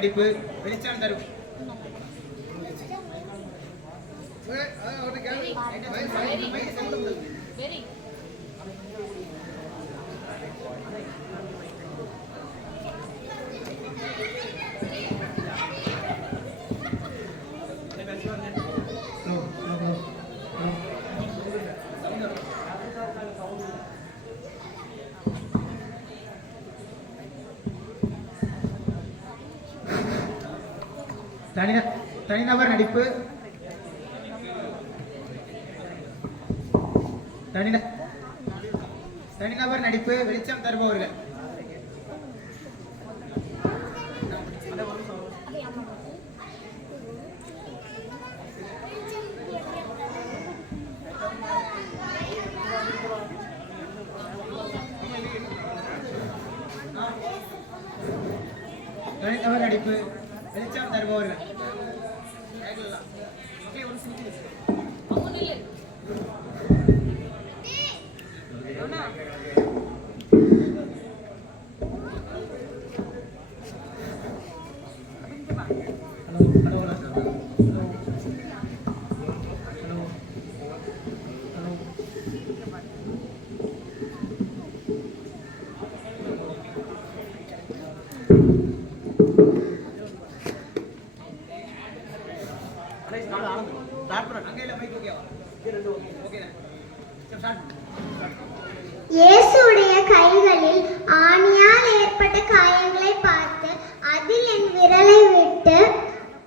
நடிப்பு வெளிச்சம் தரும். தனிநபர் நடிப்பு தனிநபர் நடிப்பு வெளிச்சம் தருபவர்கள். தனிநபர் நடிப்பு வெளிச்சம் தருபவர்கள். இயேசுடைய கைகளில் ஆணியால் ஏற்பட்ட காயங்களை பார்த்து அதில் என் விரலை விட்டு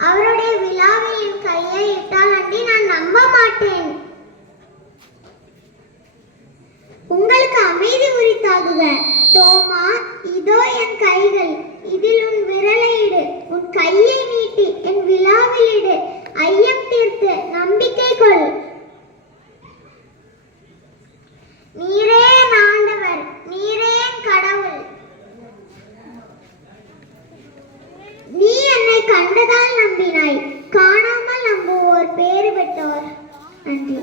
அவருடைய விழாவில் என் கையை இட்டால் அண்டி நான் நம்ப மாட்டேன். உங்களுக்கு அமைதி உரித்தாகுக. தோமா, இதோ என் கைகள், இதில் உன் விரலை இடு, உன் கையை நீட்டி என் விழாவில் இடு, ஐயம் தீர்த்து நம்பிக்கை கொள். நீரே என் ஆண்டவர், நீரே என் கடவுள். நீ என்னை கண்டதால் நம்பினாய், காணாமல் நம்புவோர் பேறு பெற்றோர். நன்றி.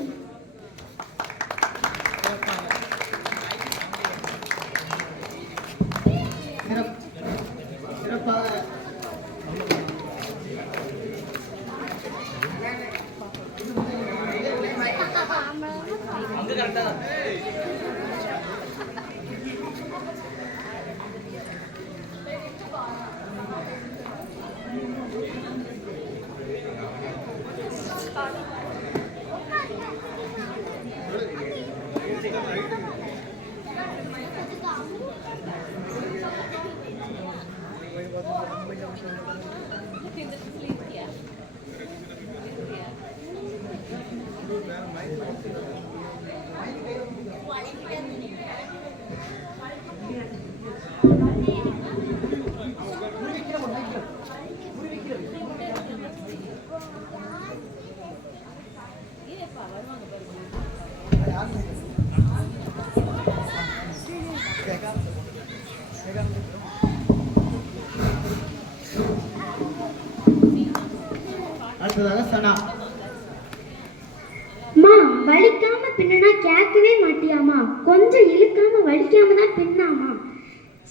வலிக்காம பின்னா கேட்கவே மாட்டியாமா? கொஞ்சம் இழுக்காம வலிக்காம தான் பின்னாமா?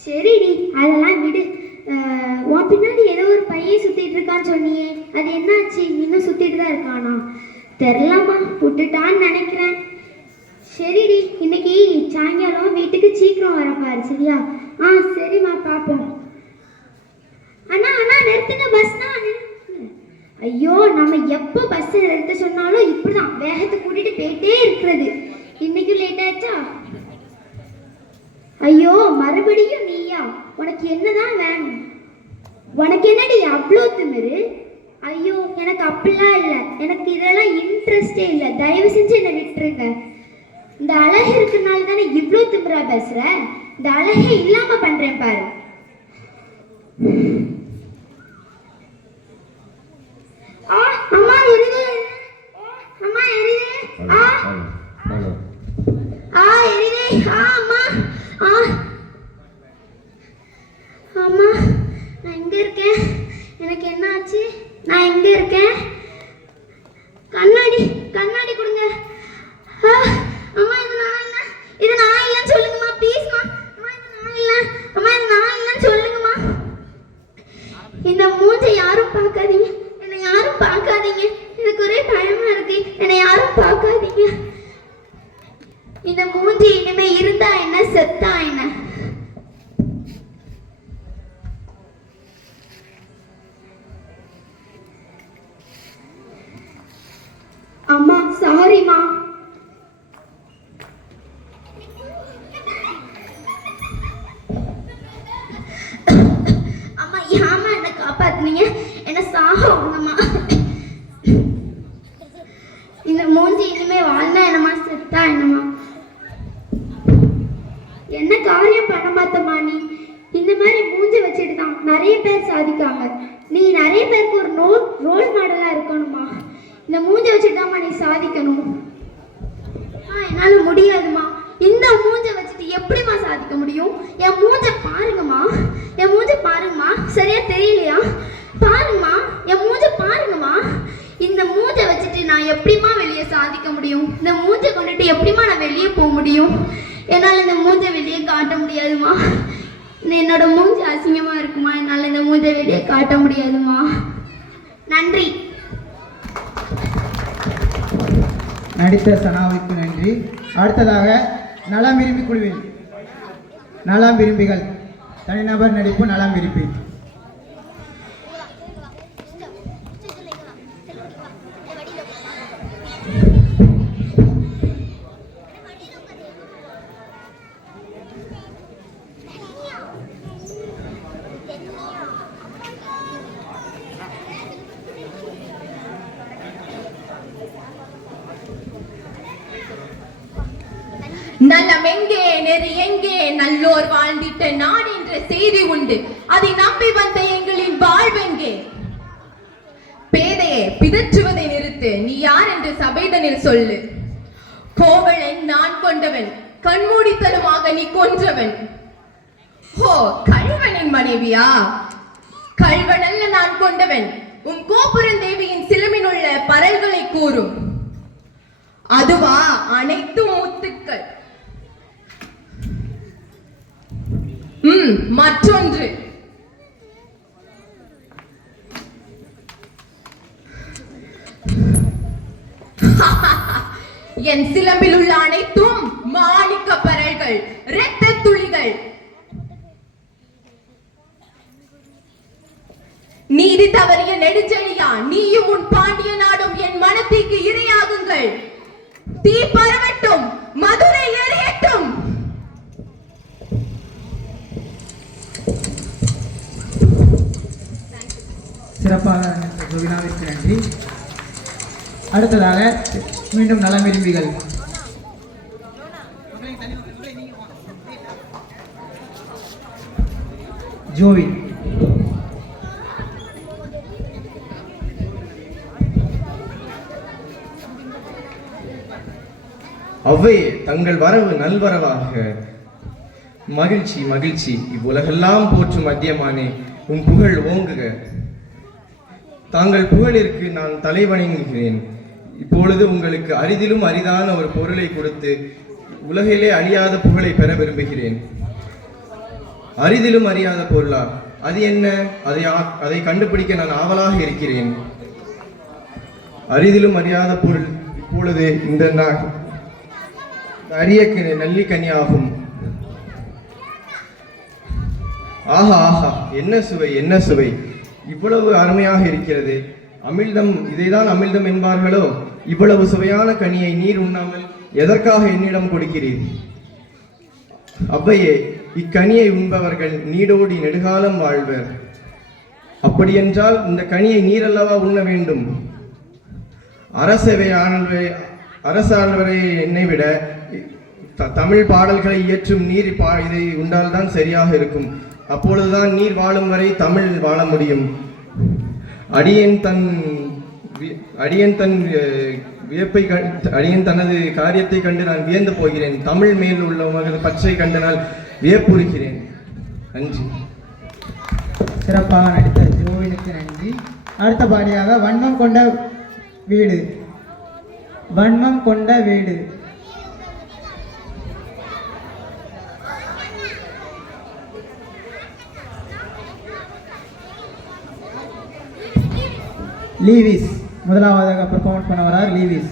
சரிடி, அதெல்லாம் விடு. உன் பின்னாடி ஏதோ ஒரு பையன் சுத்திட்டு இருக்கான்னு சொன்னியே, அது என்னாச்சு? இன்னும் சுத்திட்டு தான் இருக்கானா? தெரிலம்மா, விட்டுட்டான்னு நினைக்கிறேன். சரிடி, இன்னைக்கு சாயங்காலம் வீட்டுக்கு சீக்கிரம் வரப்பாரு, சரியா? சரிம்மா, பார்ப்போம். அண்ணா அண்ணா நிறுத்துங்க, பஸ்னா. ஐயோ, நம்ம எப்போ பஸ் எடுத்து சொன்னாலும் இப்படிதான் வேகத்தை கூட்டிட்டு போயிட்டே இருக்கிறது. இன்னைக்கும் லேட் ஆச்சா? ஐயோ, மறுபடியும் நீயா? உனக்கு என்னதான் வேணும்? உனக்கு என்னடி அவ்வளோ திமிரு? ஐயோ, எனக்கு அப்படிலாம் இல்லை, எனக்கு இதெல்லாம் இன்ட்ரெஸ்டே இல்லை. தயவு செஞ்சு என்னை விட்டுருங்க. இந்த அழகு இருக்கிறனால தானே இவ்வளோ திமிரா பேசுற. இந்த அழகே இல்லாம பண்றேன் பாரு. அம்மா எரியுது, அம்மா எரியுது, எரியுது, அம்மா, அம்மா நான் எங்க இருக்கேன்? எனக்கு என்ன ஆச்சு? நான் எங்க இருக்கேன்? கண்ணாடி கண்ணாடி கொடுங்க. அம்மா இது நான் இல்லை, இது நான் இல்லைன்னு சொல்லுங்கம்மா, ப்ளீஸ்மா. அம்மா இது நான் இல்லை, அம்மா இது நான் இல்லைன்னு சொல்லுங்கம்மா. யாரும் பார்க்காதீங்க, என்னை யாரும் பார்க்காதீங்க, எனக்கு ஒரே பயமா இருக்கு, என்னை யாரும் பார்க்காதீங்க. இந்த மூஞ்சி இனிமே இருந்தா என்ன, செத்தா என்ன? அம்மா சாரிம்மா. அம்மா ஏமா என்ன காப்பாத்துனீங்க, என்ன சாக விடுங்கம்மா. இந்த மூஞ்சி இனிமே வாழ்ந்தா என்னம்மா, செத்தா என்னம்மா? என்ன காரியம் பண்ண மாத்தம்மா நீ? இந்த மாதிரி மூஞ்சி வச்சுட்டு தான் நிறைய பேர் சாதிக்காங்க. நீ நிறைய பேருக்கு ஒரு ரோல் மாடலா இருக்கணுமா. இந்த மூஞ்சை வச்சுட்டாமா நீ சாதிக்கணும். என்னால முடியாதுமா. இந்த மூஞ்சை வச்சுட்டு எப்படிமா சாதிக்க முடியும்? என் மூஞ்சை பாருங்கம்மா, என் மூஞ்சை பாருங்கம்மா. சரியா தெரியலையா? பாருங்கம்மா, என் மூஞ்சை பாருங்கம்மா. இந்த மூஞ்சை வச்சுட்டு நான் எப்படிமா வெளியே சாதிக்க முடியும்? இந்த மூஞ்சை கொண்டுட்டு எப்படிமா நான் வெளியே போக முடியும்? என்னால் இந்த மூஞ்சை வெளியே காட்ட முடியாதுமா. என்னோட மூஞ்சை அசிங்கமா இருக்குமா, என்னால் இந்த மூஞ்சை வெளியே காட்ட முடியாதுமா. நன்றி. நடித்த சனாவுக்கு நன்றி. அடுத்ததாக நலம் விரும்பி குழுவில் நலம் விரும்பிகள் தனிநபர் நடிப்பு நலம் விரும்பி. நலமெங்கே நெறி எங்கே, நல்லோர் வாழ்ந்திட்ட நாடு என்ற செய்தி உண்டு, அதை நம்பி வந்த எங்களின் வாழ்வெங்கே? பேதையே, பிதற்றுவதை நிறுத்து. நீ யார் என்று சபைதனில் சொல்லு. கோவலன் நான் கொண்டவன், கண்மூடித்தனமாக நீ கொன்றவன். ஹோ, கல்வனின் மனைவியா? கல்வனல்ல நான் கொண்டவன். உன் கோபுரந்தேவியின் சிலமினுள்ள பரல்களை கூறும். அதுவா? அனைத்தும் முத்துக்கள். மற்றொன்று என் சிலம்பில் உள்ள அனைத்தும் மாணிக்க பரல்கள், இரத்த துளிகள். நீதி தவறிய நெடுஞ்செழியா, நீயும் உன் பாண்டிய நாடும் என் மனத்திற்கு இரையாகுங்கள். தீ பரவட்டும், மதுரை எரியட்டும். சிறப்பாக ஜோவினாவிற்கு நன்றி. அடுத்ததாக மீண்டும் நலம் விரும்பிகள் ஜோவி. அவ்வையே, தங்கள் வரவு நல்வரவாக. மகிழ்ச்சி மகிழ்ச்சி. இவ்வுலகெல்லாம் போற்றும் மத்தியமானே, உன் புகழ் ஓங்குக. தாங்கள் புகழிற்கு நான் தலைவணங்குகிறேன். இப்பொழுது உங்களுக்கு அரிதிலும் அரிதான ஒரு பொருளை கொடுத்து உலகிலே அழியாத புகழை பெற விரும்புகிறேன். அரிதிலும் அறியாத பொருளா? அது என்ன? அதை கண்டுபிடிக்க நான் ஆவலாக இருக்கிறேன். அரிதிலும் அறியாத பொருள் இப்பொழுது இந்த அரிய நல்லிக்கனியாகும். ஆஹா ஆஹா, என்ன சுவை, என்ன சுவை! இவ்வளவு அருமையாக இருக்கிறது. அமிழ்தம், இதைதான் அமிழ்தம் என்பார்களோ? இவ்வளவு சுவையான கனியை நீர் உண்ணாமல் எதற்காக என்னிடம் கொடுக்கிறீர்? அவ்வையே, இக்கனியை உண்பவர்கள் நீடோடி நெடுகாலம் வாழ்வர். அப்படியென்றால் இந்த கனியை நீரல்லவா உண்ண வேண்டும்? அரசாழ்வரை என்னை விட தமிழ் பாடல்களை இயற்றும் நீர் இதை உண்டால்தான் சரியாக இருக்கும். அப்பொழுதுதான் நீர் வாழும் வரை தமிழ் வாழ முடியும். அடியேன் தனது காரியத்தை கண்டு நான் வியந்து போகிறேன். தமிழ் மேல் உள்ள உமது பற்றை கண்டு நான் வியப்புறுகிறேன். நன்றி. சிறப்பாக நடித்த ஜோவினுக்கு நன்றி. அடுத்தபடியாக வன்மம் கொண்ட வீடு. வன்மம் கொண்ட வீடு. லீவிஸ் முதலாவதாக பெர்ஃபார்மன்ஸ் பண்ண வரார் லீவிஸ்.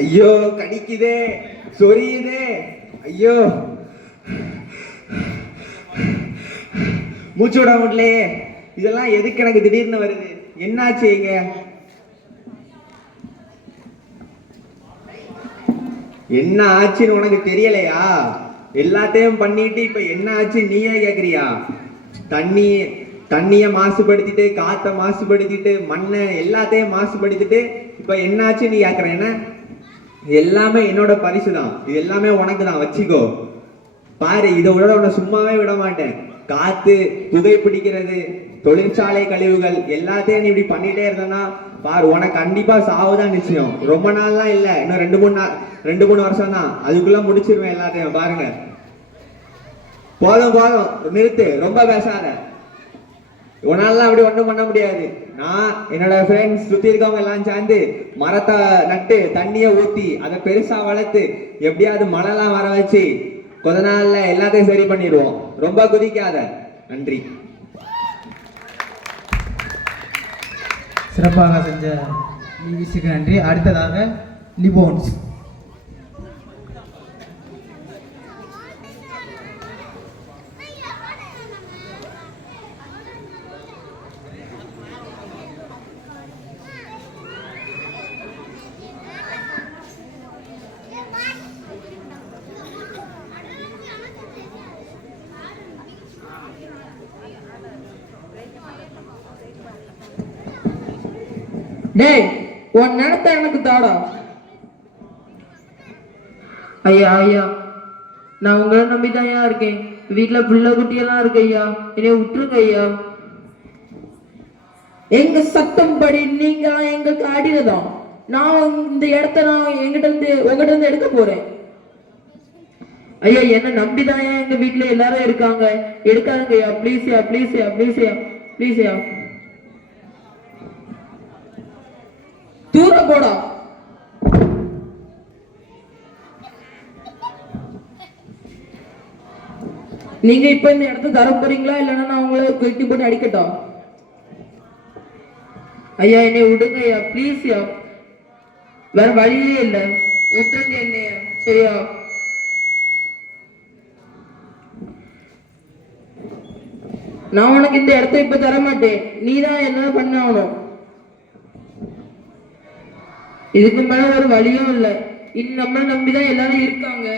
ஐயோ கடிக்குதே, சொரியுதே, ஐயோ மூச்சு விட முடியலையே. இதெல்லாம் எதுக்கு எனக்கு திடீர்னு வருது? என்னாச்சு இங்க? என்ன ஆச்சுன்னு உனக்கு தெரியலையா? எல்லாத்தையும் பண்ணிட்டு இப்ப என்ன ஆச்சு நீயே கேக்குறியா? தண்ணிய மாசுபடுத்திட்டு, காத்த மாசுபடுத்திட்டு, மண்ணை எல்லாத்தையும் மாசுபடுத்திட்டு இப்ப என்னாச்சு நீ கேக்குற? என்ன எல்லாமே என்னோட பரிசு தான், இது எல்லாமே உனக்கு தான், வச்சுக்கோ. பாரு, இதை விட உன்னை சும்மாவே விட மாட்டேன். காத்து, புகை பிடிக்கிறது, தொழிற்சாலை கழிவுகள் எல்லாத்தையும் நீ இப்படி பண்ணிட்டே இருந்தனா பாரு, உனக்கு கண்டிப்பா சாவுதான் நிச்சயம். ரொம்ப நாள்லாம் இல்ல, இன்னும் 2-3 வருஷம் தான், அதுக்குள்ள முடிச்சிருவேன் எல்லாத்தையும். பாருங்க, போதும் போதும், நிறுத்து, ரொம்ப பேசாத. உன்னாலாம் அப்படி ஒன்றும் பண்ண முடியாது. நான் என்னோட ஃப்ரெண்ட்ஸ் சுத்தி இருக்கவங்க எல்லாம் சேர்ந்து மரத்தை நட்டு, தண்ணியை ஊத்தி, அதை பெருசா வளர்த்து, எப்படியாவது மழைலாம் வர வச்சு கொஞ்ச நாள்ல எல்லாத்தையும் சரி பண்ணிடுவோம். ரொம்ப குதிக்காத. நன்றி. சிறப்பாக செஞ்ச லீவிஸுக்கு நன்றி. அடுத்ததாக லிபோன்ஸ். டேய், உன் நிலத்தை எனக்கு தாடா. ஐயா ஐயா, நான் உங்களை நம்பிதான் ஐயா இருக்கேன். வீட்டுல பிள்ளை குட்டியெல்லாம் இருக்கு ஐயா, என்னை விட்டுருங்க ஐயா. எங்க சட்டம் படி நீங்க எங்க காட்டினதான். நான் இந்த இடத்த நான் உங்ககிட்ட இருந்து எடுக்க போறேன். ஐயா, என்ன நம்பிதான் எங்க வீட்டுல எல்லாரும் இருக்காங்க. எடுக்காதுங்க ஐயா, ப்ளீஸ் ஐயா, ப்ளீஸ் ஐயா, ப்ளீஸ் ஐயா, ப்ளீஸ் ஐயா. தூர போடா. நீங்க இப்ப இந்த இடத்த தர போறீங்களா, இல்லைன்னா நான் உங்களை வெட்டி போட்டு அடிக்கட்டும்? ஐயா, என்னை விடுங்க ஐயா, ப்ளீஸ் ஐயா, வேற வழியே இல்லை, விட்டுருங்க என்னைய, சரியா? நான் உனக்கு இந்த இடத்த இப்ப தர மாட்டேன், நீதான் என்ன பண்ண ஆகணும். இதுக்கு மேல ஒரு வழியும் இல்லை. இனி நம்மளை நம்பிதான் எல்லாரும் இருக்காங்க.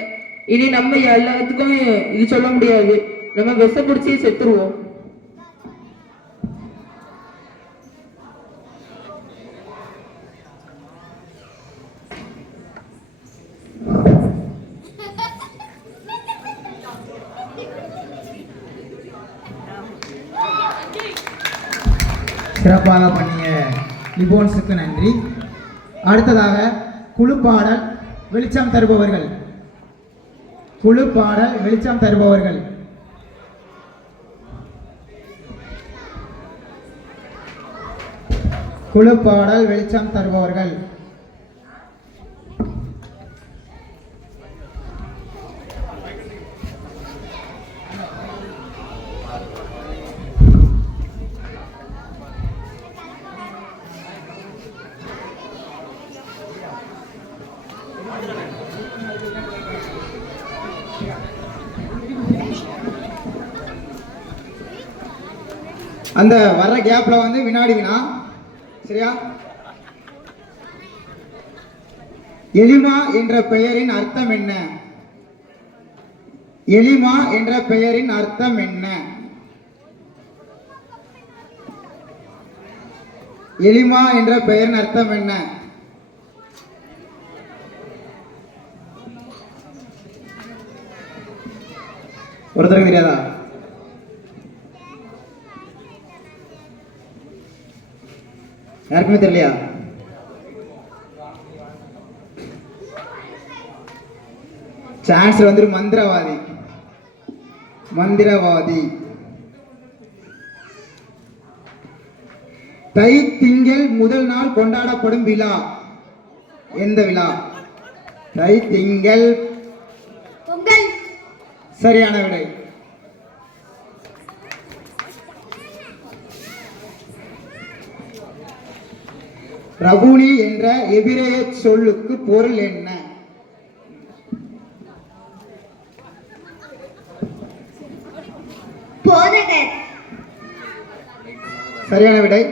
இனி நம்ம எல்லாத்துக்கும் இது சொல்ல முடியாது. நம்ம விஷ பிடிச்சி செத்துருவோம். சிறப்பாக பண்ணிய லிபோன்ஸுக்கு நன்றி. அடுத்ததாக குழு பாடல் வெளிச்சம் தருபவர்கள். குழு பாடல் வெளிச்சம் தருபவர்கள். குழு பாடல் வெளிச்சம் தருபவர்கள். அந்த வர்ற கேப்ல வந்து வினாடி வினா, சரியா? எலிமா என்ற பெயரின் அர்த்தம் என்ன? எலிமா என்ற பெயரின் அர்த்தம் என்ன? எலிமா என்ற பெயரின் அர்த்தம் என்ன? ஒருத்தருக்கு தெரியாதா? யாருக்குமே தெரியலையா? சான்சர் வந்து மந்திரவாதி. மந்திரவாதி. தை திங்கள் முதல் நாள் கொண்டாடப்படும் விழா எந்த விழா? தை திங்கள் பொங்கல். சரியான விடை. ரபூனி என்ற எபிரேய சொல்லுக்கு பொருள் என்ன? போதகர். சரியான விடை.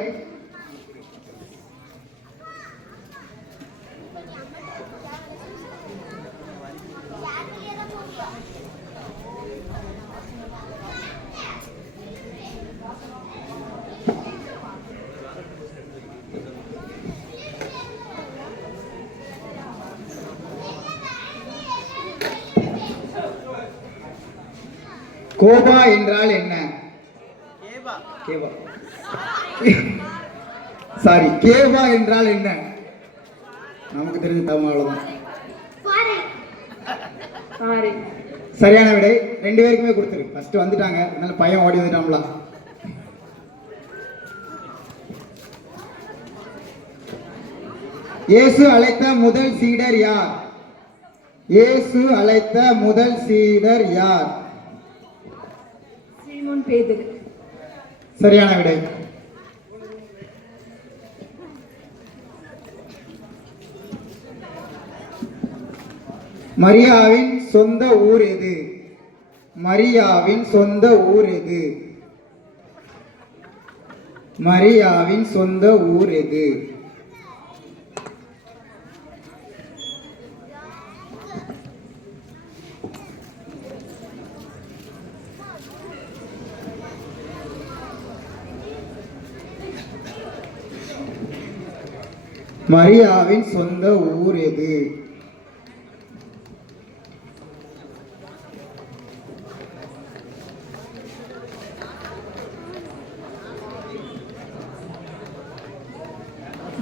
கோபா என்றால் என்ன? கேவா. சாரி, கேவா என்றால் என்ன? நமக்கு தெரிஞ்ச தமிழ் அவ்வளவுதான். பாறை. சரியான விடை. 2 பேருக்குமே கொடுத்துரு. ஃபர்ஸ்ட் வந்துட்டாங்க, அதனால பையன் ஓடி வந்துட்டாங்களா. இயேசு அழைத்த முதல் சீடர் யார்? இயேசு அழைத்த முதல் சீடர் யார்? சீமோன் பேதுரு. சரியான விடை. மரியாவின் சொந்த ஊர் எது? மரியாவின் சொந்த ஊர் எது? மரியாவின் சொந்த ஊர் எது? மரியாவின் சொந்த ஊர் எது?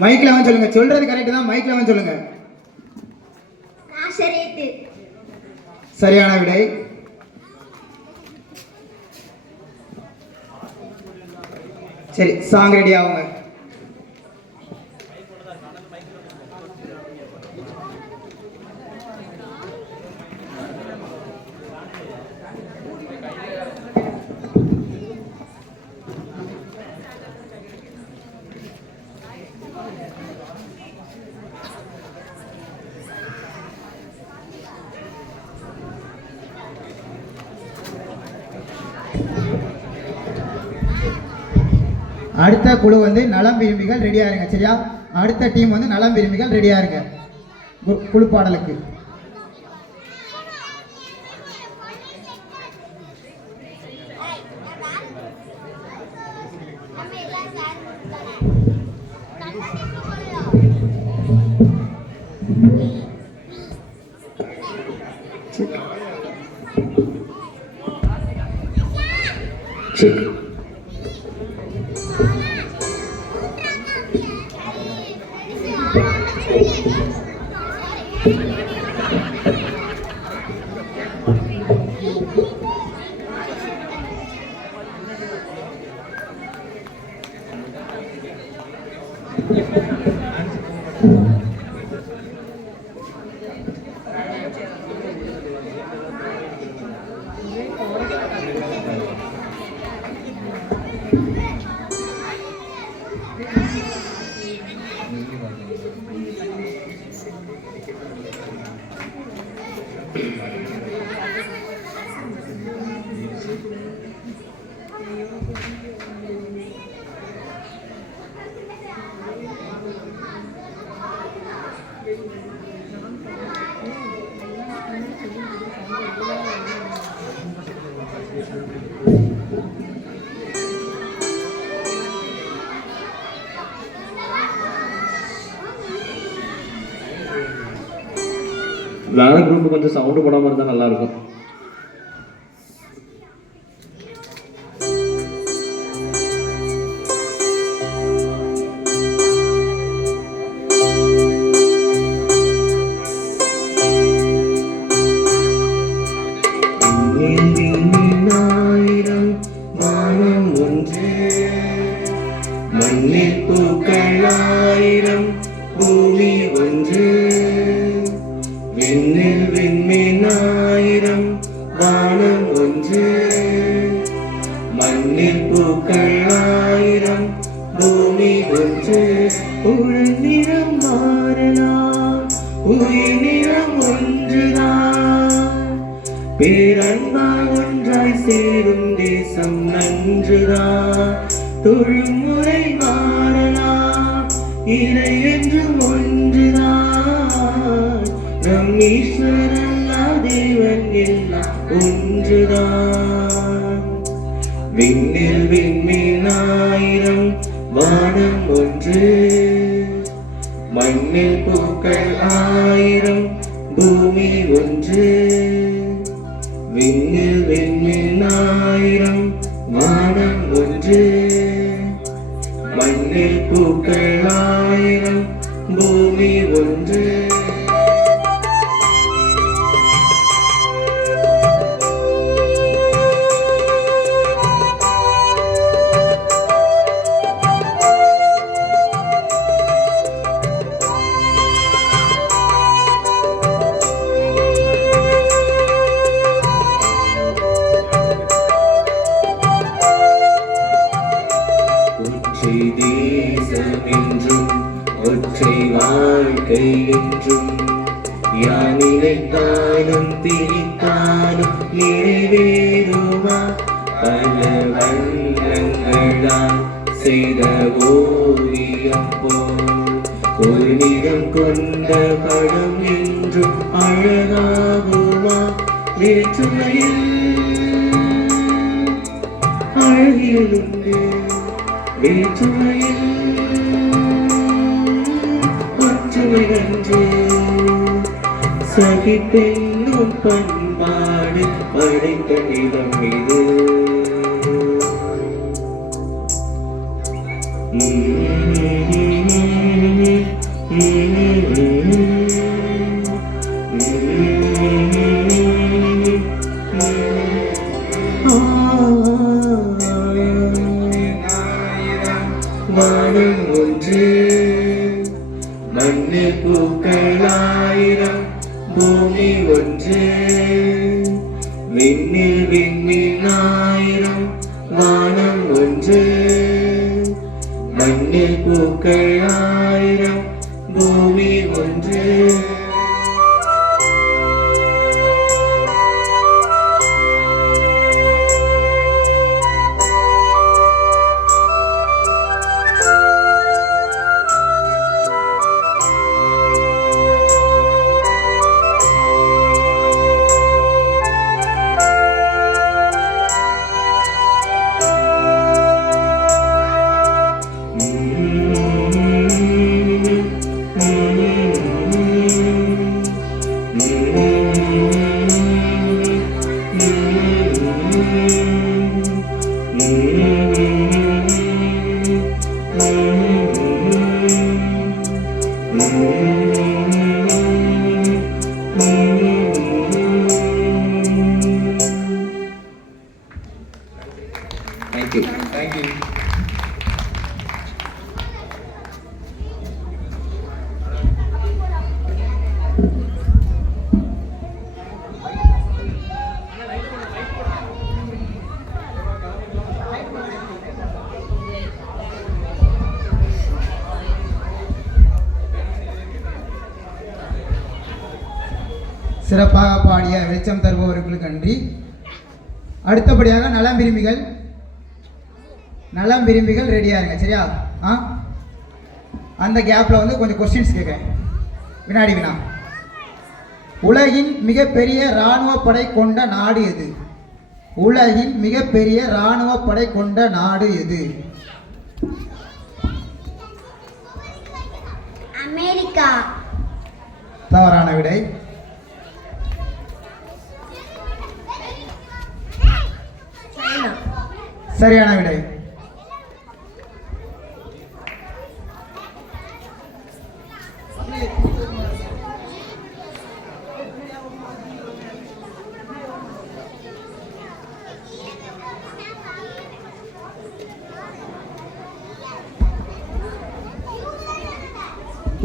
மைக்ல வந்து சொல்லுங்க. சொல்றது கரெக்ட் தான், மைக்ல வந்து சொல்லுங்க. நாசரேத்து. சரியான விடை. சரி, சாங் ரெடி ஆகுங்க. அடுத்த குழு வந்து நலம் விரும்பிகள் ரெடியா இருங்க. சரியா? அடுத்த டீம் வந்து நலம் விரும்பிகள் ரெடியா இருங்க குழு பாடலுக்கு. வேற குரூப் கொஞ்சம் சவுண்டு போடாம இருந்தா நல்லா இருக்கும். பூமி ஒன்று விண்ணில் விண்மீன் ஆயிரம் வானம் ஒன்று மண்ணில் பூக்கள் ஆயிரம் பூமி ஒன்று உள் நிறம் மாறலாம் உயிர் நிறம் ஒன்றுதான் பேரன்பால் ஒன்றாய் சேரும் தேசம் நன்றுதான் தொழுமுறை மாறலாம் இறை என்றும் ஒன்றுதான் நம் ஈஸ்வரல்லா தேவன் எல்லாம் ஒன்றுதான் விண்ணில் விண்மீன் ஆயிரம் வானம் ஒன்று மண்ணில் பூக்கள் ஆயிரம் பூமி ஒன்று விண்ணில் விண்மீன் ஆயிரம் வானம் ஒன்று மண்ணில் பூக்கள் ஆயிரம் பூமி ஒன்று ஒற்றை தேசம் என்றும் ஒற்றை வாழ்க்கை என்றும் யார் நினைத்தாலும் திணித்தாலும் நிறைவேறுமா பல வண்ணங்களால் செய்த ஓவியம் போல் ஒரு நிறம் கொண்ட படம் என்றும் அழகாகுமா வேற்றுமையில் அழகியலுண்டு வேற்றுமையில் ஒற்றுமை நன்று சகிப்பென்னும் பண்பாடு படைத்த நிலம் இது வானம் ஒன்று மண்ணில் பூக்கள் ஆயிரம் பூமி ஒன்று விண்ணில் விண்மீன் ஆயிரம் வானம் ஒன்று மண்ணில் பூக்கள் ஆயிரம் பூமி ஒன்று Thank you. Thank you. சிறப்பாக பாடிய வெளிச்சம் தருபவர்களுக்கு நன்றி. அடுத்தபடியாக நலம் விரும்பிகள் ரெடியாக இருங்க. சரியா? அந்த கேப்பில் வந்து கொஞ்சம் கொஸ்டின்ஸ் கேட்குறேன். வினாடி வினா. உலகின் மிகப்பெரிய இராணுவ படை கொண்ட நாடு எது? உலகின் மிகப்பெரிய இராணுவ படை கொண்ட நாடு எது? அமெரிக்கா. தவறான விடை. சரியான விடை.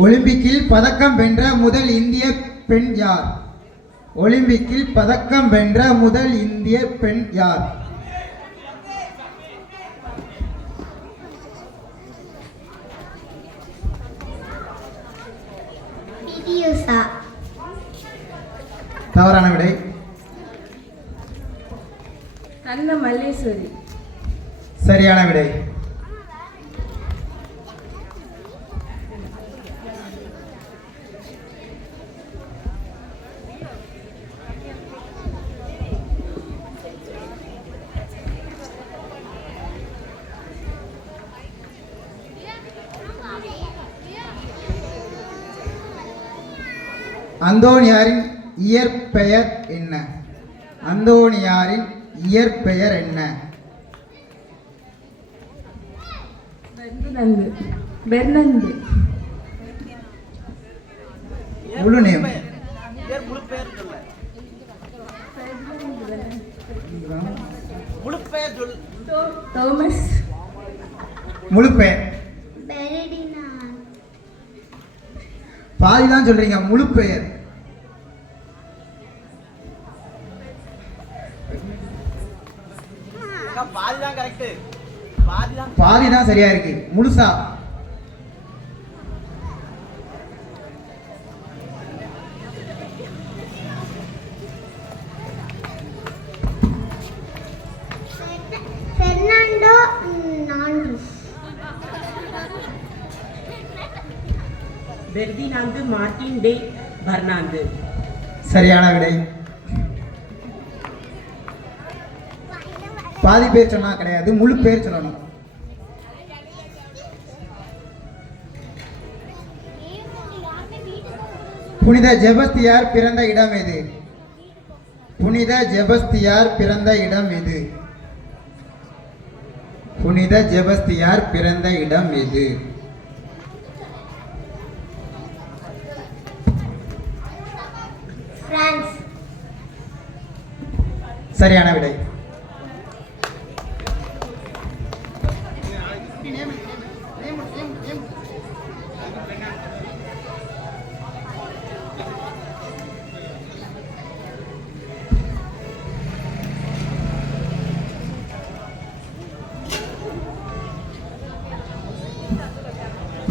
ஒலிம்பிக்கில் பதக்கம் வென்ற முதல் இந்திய பெண் யார்? ஒலிம்பிக்கில் பதக்கம் வென்ற முதல் இந்திய பெண் யார்? தவறான விடை. அன்ன மல்லேஸ்வரி. சரியான விடை. அந்தோனியாரின் இயற்பெயர் என்ன? அந்தோனியாரின் இயற்பெயர் என்ன? பெர்னந்து. முழு நேம். தோமஸ். முழு பெயர் பாதி தான் சொல்றீங்க. முழு பெயர் பாதி தான் சரியா இருக்கு. முழுசா பெர்னாண்டோ நான்ரிஸ். பெர்டினாந்து மார்டின் டே பர்னாந்து. சரியான விடை. பாதி பேர் சொன்னா கிடையாது, முழு பேர் சொல்லணும். புனித ஜெபஸ்தியார் பிறந்த இடம் எது? புனித ஜெபஸ்தியார் பிறந்த இடம் எது? புனித ஜெபஸ்தியார் பிறந்த இடம் எது? பிரான்ஸ். சரியான விடை.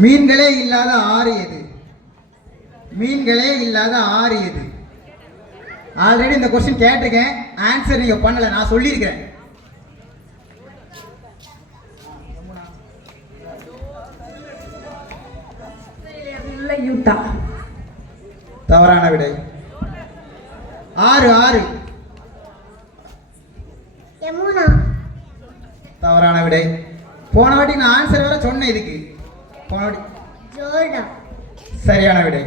மீன்களே இல்லாத ஆறு எது? மீன்களே இல்லாத ஆறு எது? ஆல்ரெடி இந்த கொஸ்டின் கேட்டிருக்கேன், ஆன்சர் நீங்க பண்ணல, நான் சொல்லியிருக்கேன். யூட்டா. தவறான விடை. ஆறு ஆறு. யமுனா. தவறான விடை. போன வாட்டி நான் ஆன்சர் வேற சொன்னேன் இதுக்கு. போன வாட்டி ஜோர்டான். சரியான விடை.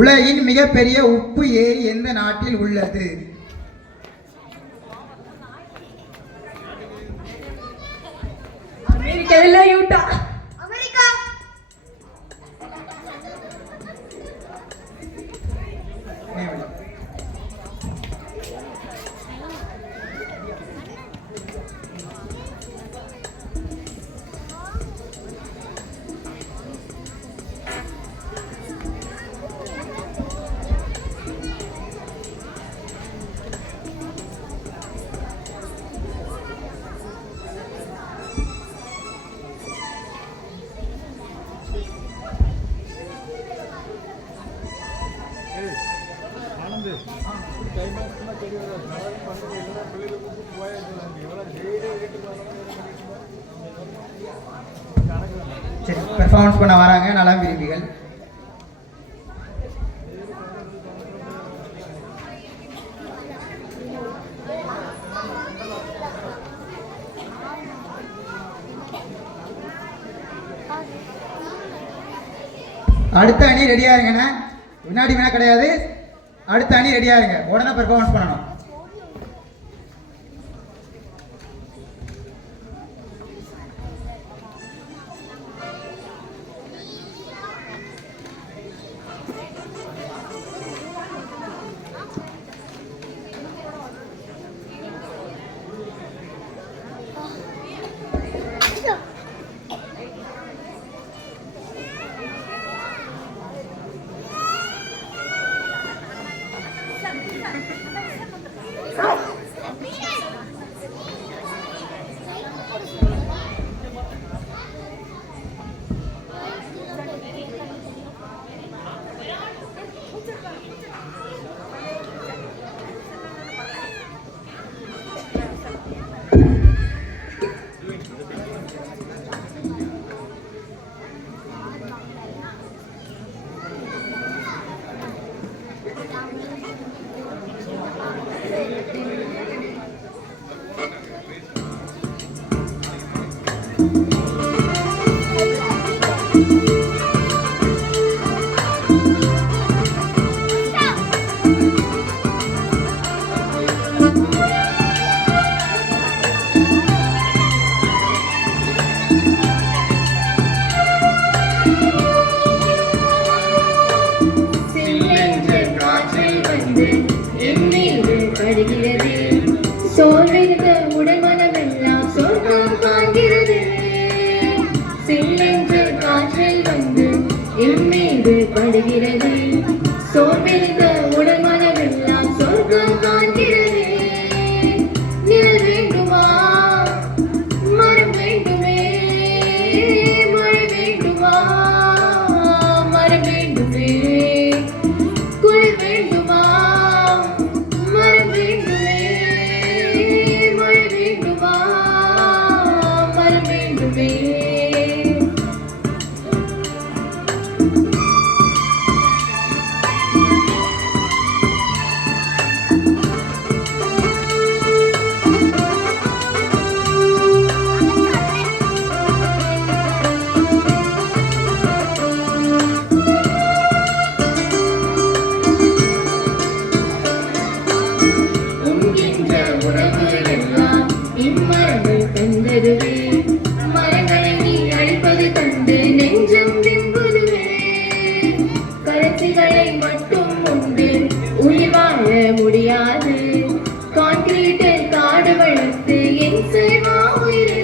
உலகின் மிகப்பெரிய உப்பு ஏரி எந்த நாட்டில் உள்ளது? அமெரிக்காவில் யூட்டா. அமெரிக்கா. சரி, பெர்ஃபார்மன்ஸ் பண்ண வராங்க நலம் விரும்பிகள். அடுத்த அணி ரெடியா இருங்கண்ணே. வினாடி வினா கிடையாது. அடுத்த அணி ரெடியா இருங்க, உடனே பெர்ஃபார்மன்ஸ் பண்ணணும். படுகிறது சோர்வெடுத்த உடல் மனமெல்லாம் சொர்க்கம் காண்கிறது சில்லென்று காற்றில் வந்து என் மீது படுகிறது சோர்வெடுத்த உடல் மனமெல்லாம் சொர்க்கம் காண்கிறது நிழல் வேண்டுமா மரம் வேண்டுமே மழை வேண்டுமா மரம் வேண்டுமே குளிர் வேண்டுமா மரம் வேண்டுமே மழை வேண்டுமா மரம் வேண்டுமே உண்கின்ற உணவு எல்லாம் இம்மரபு தந்ததுவே மரங்களை நீ அழிப்பது கண்டு நெஞ்சம் விம்புதுவே கரத்திகளை மட்டும் உண்டு உயிர் வாழ முடியாது கான்கிரீட்டில் காடு வளர்த்து என் செய்வா உயிரே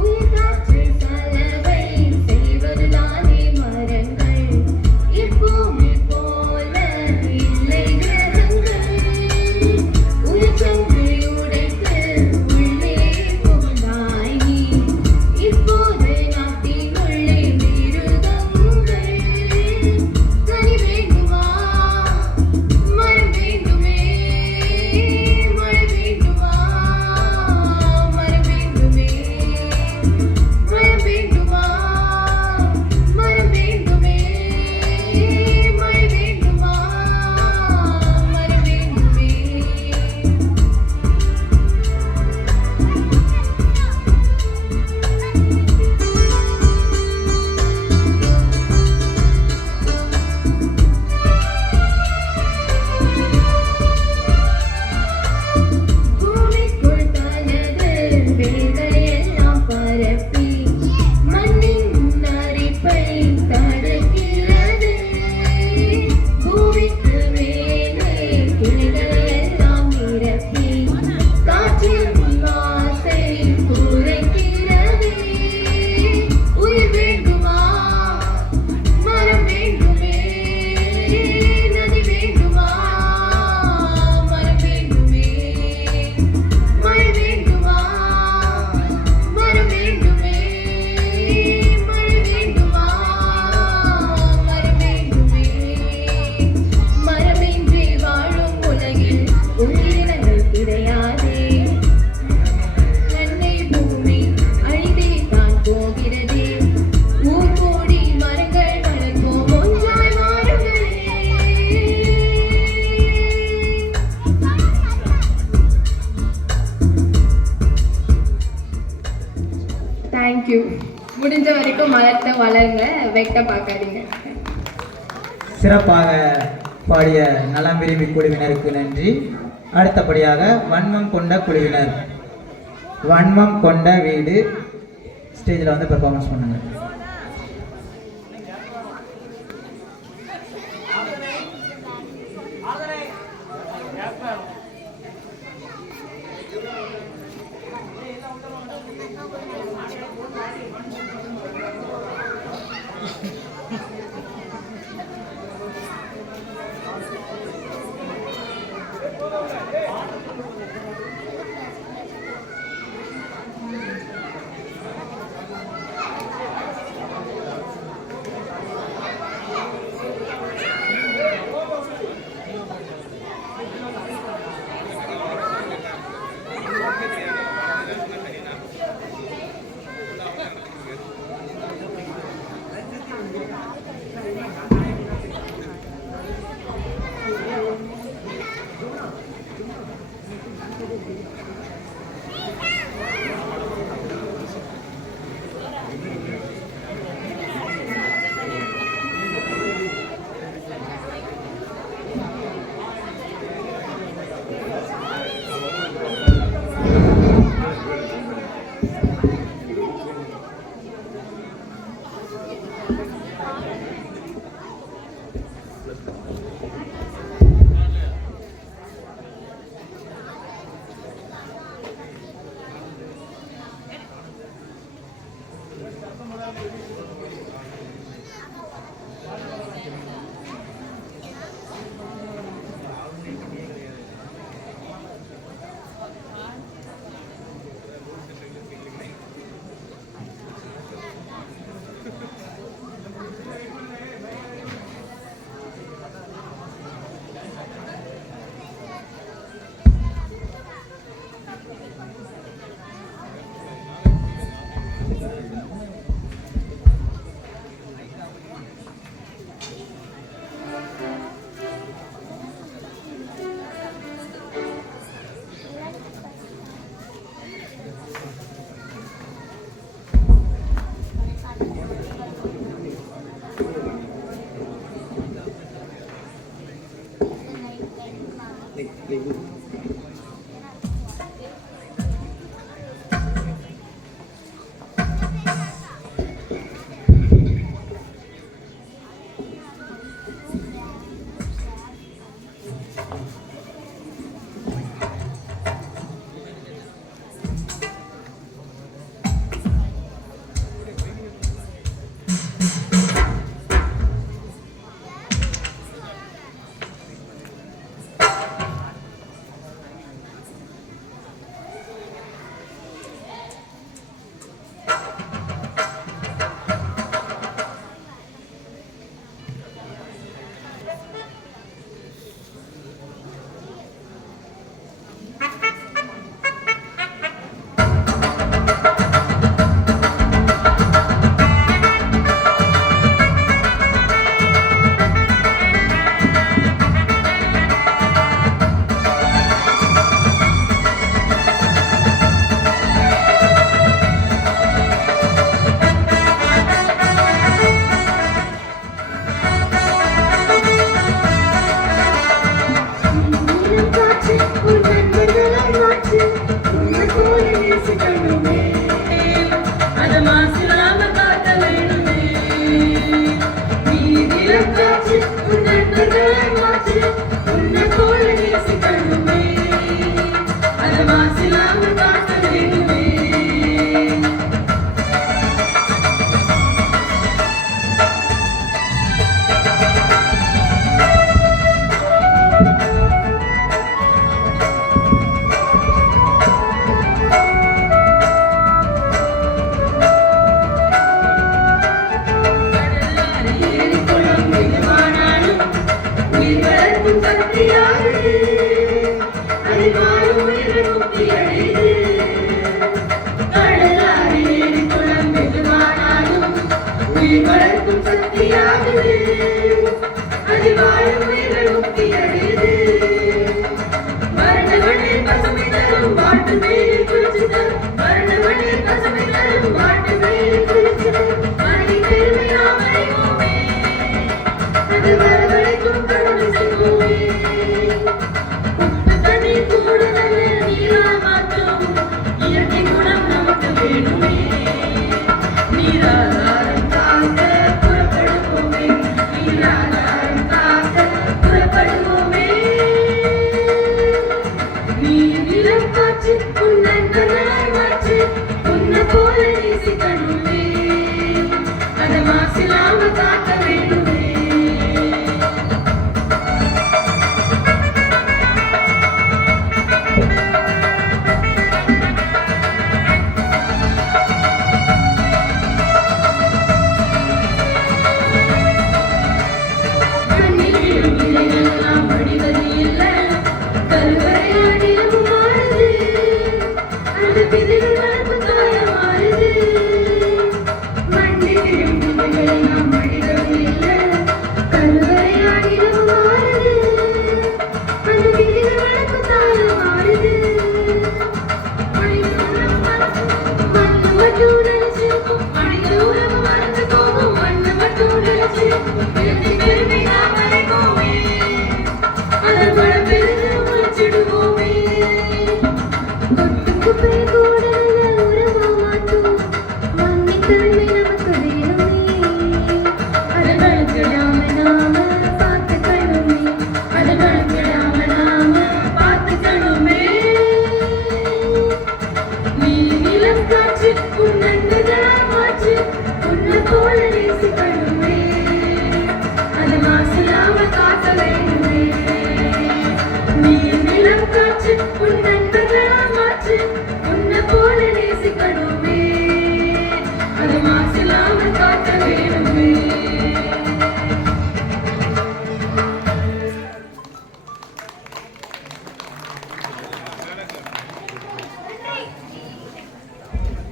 உயிர் காற்று சலவை செய்வதுதானே மரங்கள் இப்பூமி போல இல்லை கிரகங்கள் உயிர் சங்கை உடைத்து உள்ளே புகுந்தாய் நீ இப்போது நாட்டின் உள்ளே மிருகங்கள் கனி வேண்டுமா மரம் வேண்டுமே மழை வேண்டுமா மரம் வேண்டுமே மரம் வேண்டுமா மரம் வேண்டுமே மழை வேண்டுமா மரம் வேண்டுமே பூமிக்குள் தனது வேர்களை எல்லாம் பரப்பி மண்ணின் அரிப்பை தடுக்கிறது பூமிக்கு மேலே கிளைகளை எல்லாம் நிரப்பி காற்றின் ஆசை குறைக்கிறது உயிர் வேண்டுமா மரம் வேண்டுமே நதி வேண்டுமா மரம் வேண்டுமே மழை வேண்டுமா மரம் வேண்டுமே மழை வேண்டுமா மரம் வேண்டுமே மரமின்றி வாழும் உலகில் உயிரினங்கள் கிடையாதே அன்னை பூமி அழிந்துதான் போகிறது ஊர் கூடி மரங்கள் வளர்ப்போம் ஒன்றாய் வாருங்களே தேங்க்யூ முடிஞ்ச வரைக்கும் மரத்தை வளருங்க வெட்ட பார்க்காதீங்க சிறப்பாக பாடிய நலம் விரும்பி குழுவினருக்கு நன்றி. அடுத்தபடியாக வன்மம் கொண்ட குழுவினர், வன்மம் கொண்ட வீடு ஸ்டேஜில் வந்து பெர்ஃபார்மன்ஸ் பண்ணுங்க.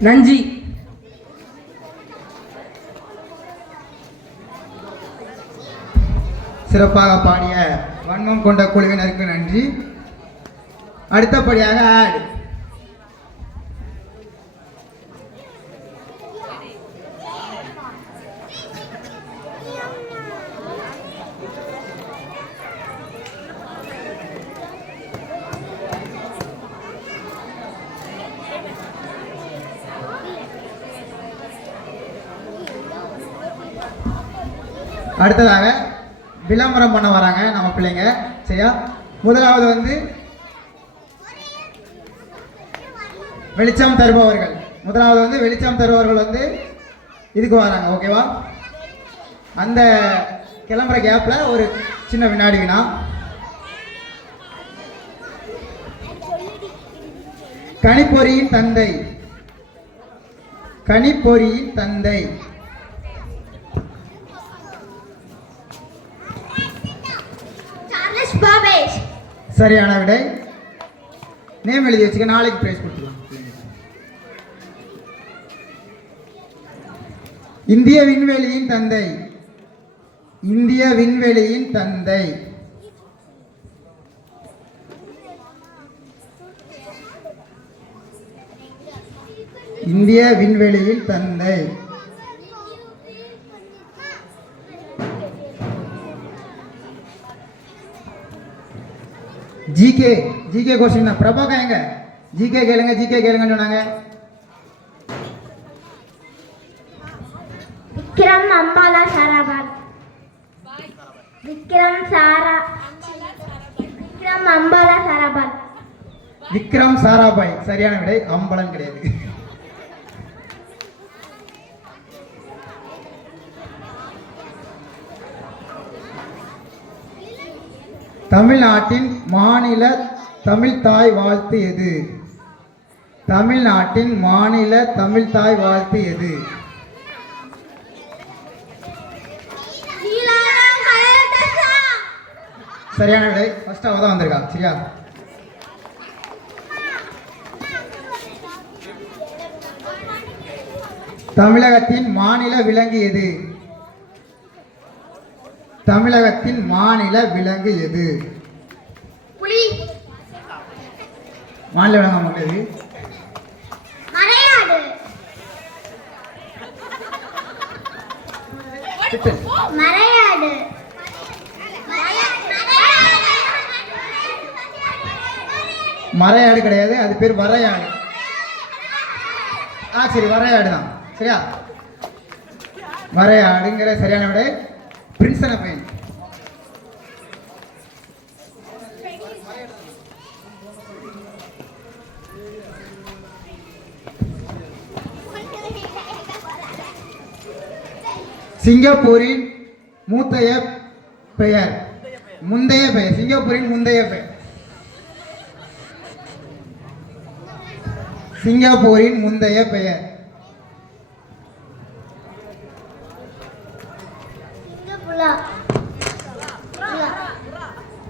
நன்றி. சிறப்பாக பாடிய வன்மம் கொண்ட குழுவினருக்கு நன்றி. அடுத்தபடியாக ஆட் அடுத்ததாக விளம்பரம் பண்ண வராங்க நம்ம பிள்ளைங்க. சரியா? முதலாவது வந்து வெளிச்சம் தருபவர்கள். முதலாவது வந்து வெளிச்சம் தருபவர்கள் வந்து இதுக்கு வராங்க. ஓகேவா? அந்த கிளம்புற கேப்ல ஒரு சின்ன வினாடி வினா. கணிப்பொறியின் தந்தை. கணிப்பொறியின் தந்தை. Charles Babbage. சரியான விடை. நேம் எழுதி வச்சுக்க, நாளைக்கு பிரைஸ் கொடுத்துருவோம். இந்திய விண்வெளியின் தந்தை. இந்திய விண்வெளியின் தந்தை. இந்திய விண்வெளியின் தந்தை. ஜிகே ஜிகே क्वेश्चन தான். பிரபாகர் எங்க? ஜிகே கேளுங்கன்னு சொன்னாங்க. விக்ரம் அம்பாலா சாராபாய். விக்ரம் அம்பாலா சாராபாய். விக்ரம் சாராபாய். சரியான விடை. அம்பலன் கிடையாது. தமிழ்நாட்டின் மாநில தமிழ் தாய் வாழ்த்து எது? தமிழ்நாட்டின் மாநில தமிழ் தாய் வாழ்த்து எது? சரியான விடை. ஃபர்ஸ்ட் அவ தான் வந்திருக்கா. சரியா? தமிழகத்தின் மாநில விலங்கு எது? தமிழகத்தின் மாநில விலங்கு எது? புலி. மாநில விலங்கு நமக்கு எது? மலையாடு. மலையாடு. மறையாடு கிடையாது, அது பேர் வரையாடு. சரி, வரையாடு தான். சரியா? வரையாடுங்கிற சரியான விட. பிரின்சன பையன். சிங்கப்பூரின் முந்தைய பெயர். சிங்கப்பூரின் முந்தைய பெயர். சிங்கப்பூரின் முந்தைய பெயர்.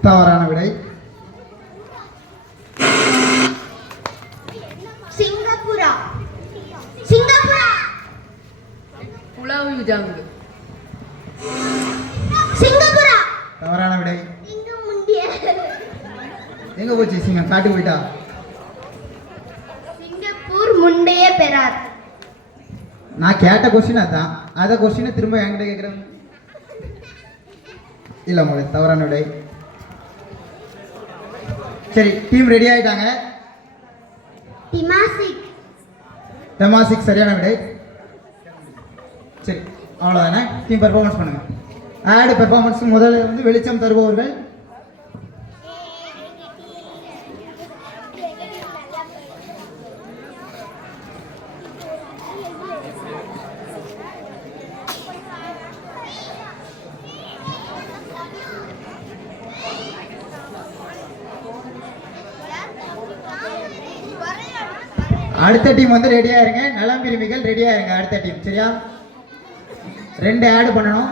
தவறான விடை. சிங்கப்பூரா. தவறான விடை. எங்க போச்சு சிங்கம்? காட்டுக்கு போயிட்டா? சிங்கப்பூர் முந்தைய பெயர். நான் கேட்ட கொஸ்டின் அதான். அத கொஸ்டின் திரும்ப என்கிட்ட கேட்கிறேன். இல்ல உங்களுக்கு தவறான விடை. சரி, டீம் ரெடி ஆயிட்டாங்க. டெமாசிக் சரியான விடை. சரி, அவ்வளோதானே. டீம் பெர்ஃபார்மன்ஸ் பண்ணுங்க. ஆடு பெர்ஃபார்மன்ஸ் முதல்ல வந்து வெளிச்சம் தருபவர்கள். அடுத்த டீம் வந்து ரெடியா இருங்க. நலம் விரும்பிகள் ரெடியா இருங்க. அடுத்த டீம். சரியா? 2 ஆட் பண்ணணும்.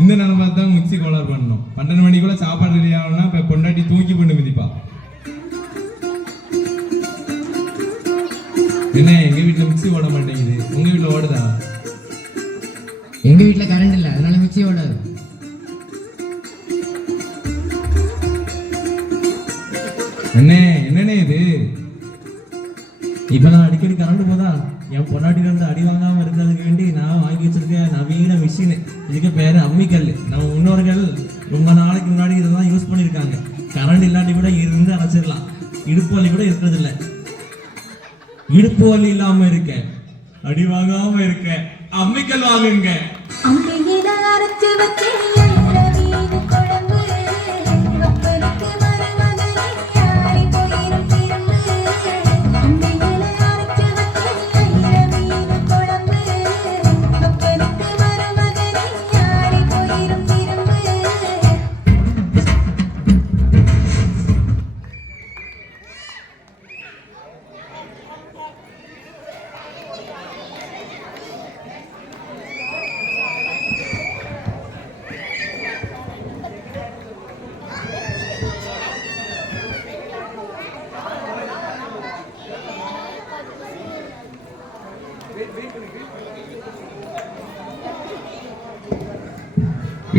இந்த நிலமா தான் மிக்சி கோளாறு பண்ணணும். 12 மணிக்குள்ள சாப்பாடு ரெடி ஆகணும்னா இப்ப பொண்டாட்டி தூக்கி பண்ணு மிதிப்பா. என்ன எங்க வீட்டுல மிக்சி ஓட மாட்டேங்குது, உங்க வீட்டுல ஓடுதா? எங்க வீட்டுல கரண்ட் இல்ல, அதனால மிக்சி ஓடாது. என்னண்ணே இது? இப்ப நான் அடிக்கடி கரண்ட் போதா என் பொன்னாட்டில இருந்து அடி வாங்காம இருக்கிறதுக்கு வேண்டி நான் வாங்கி வச்சிருக்கேன் நவீன மிஷின். இதுக்கு பேரு அம்மிக்கல். நம்ம முன்னோர்கள் ரொம்ப நாளைக்கு முன்னாடி இதெல்லாம் யூஸ் பண்ணியிருக்காங்க. கரண்ட் இல்லாட்டி கூட இருந்து அரைச்சிடலாம். இடுப்பு வலி கூட இருக்கிறது இல்லை. இடுப்பு வலி இல்லாம இருக்க, அடி வாங்காம இருக்க, அம்மிக்கல் வாங்குங்க. அம்மியில அரைச்சு வச்சு மீன் குழம்பு அப்பனுக்கு மருமகனை யாரை போயிரும் திரும்பு. அம்மியில அரைச்சு வச்சு மீன் குழம்பு அப்பனுக்கு மருமகனை யாரை போயிரும் திரும்பு.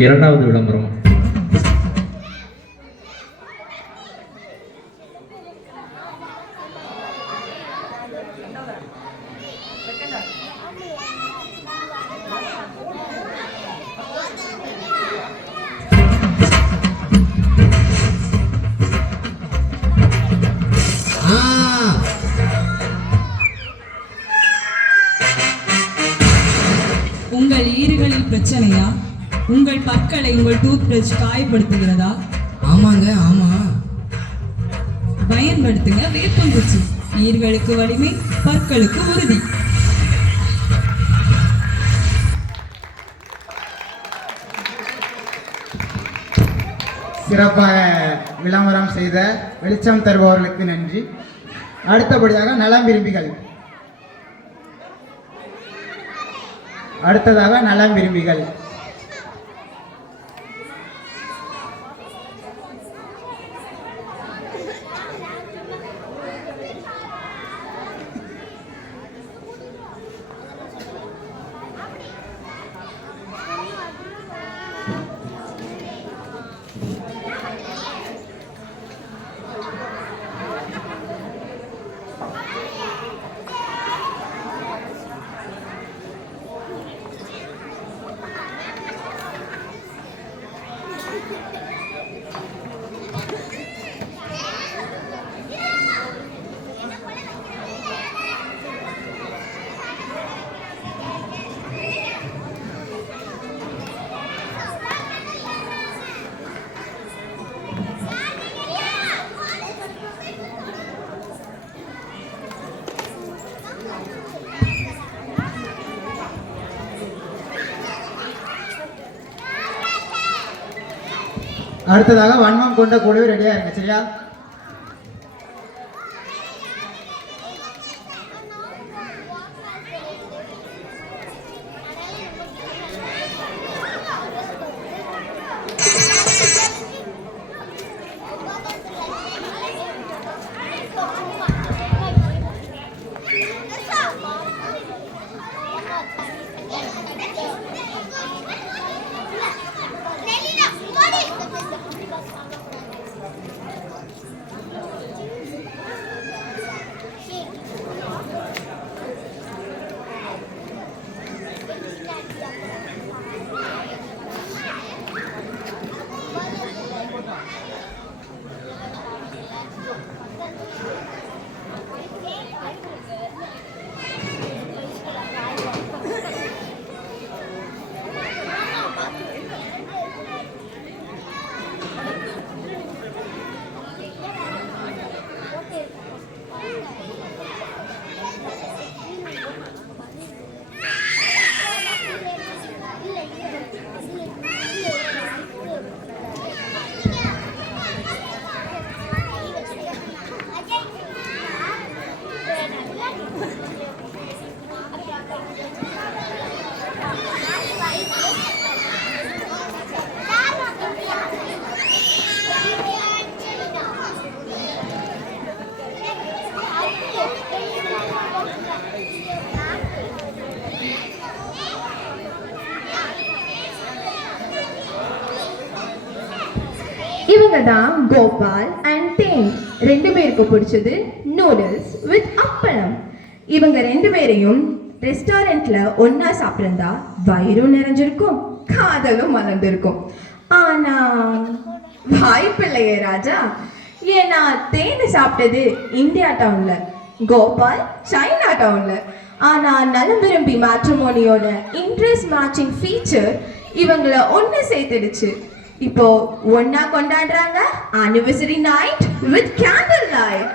இரண்டாவது விளம்பரம். உங்கள் ஈறுகளில் பிரச்சனையா? உங்கள் பற்களை உங்கள் டூத் பிரஷ் காயப்படுத்துகிறதா? ஆமாங்க, ஆமா. பயன்படுத்துங்க வேப்பங்குச்சி. ஈர்களுக்கு வலிமை, பற்களுக்கு உறுதி. சிறப்பாக விளம்பரம் செய்த வெளிச்சம் தருபவர்களுக்கு நன்றி. அடுத்தபடியாக நலம் விரும்பிகள். அடுத்ததாக நலம் விரும்பிகள். அடுத்ததாக வன்மம் கொண்ட குழு ரெடியா இருங்க, சரியா? இவங்க தான் கோபால் அண்ட் தேன். ரெண்டு பேருக்கு பிடிச்சது நூடுல்ஸ் வித் அப்பளம். இவங்க ரெண்டு பேரையும் ரெஸ்டாரண்ட்ல ஒன்னா சாப்பிட்டிருந்தா வயிறும் நிறைஞ்சிருக்கும், காதலும் மலர்ந்திருக்கும். ஆனா வாய்ப்பில்லையே ராஜா. ஏன்னா தேனை சாப்பிட்டது இந்தியா டவுன்ல, கோபால் சைனா டவுன்ல. ஆனா நலம் விரும்பி மேட்ரிமோனியோட இன்ட்ரெஸ்ட் மேட்சிங் ஃபீச்சர் இவங்கள ஒண்ணு சேர்த்துடுச்சு. இப்போ ஒன்னா கொண்டாடுறாங்க anniversary night with candle light.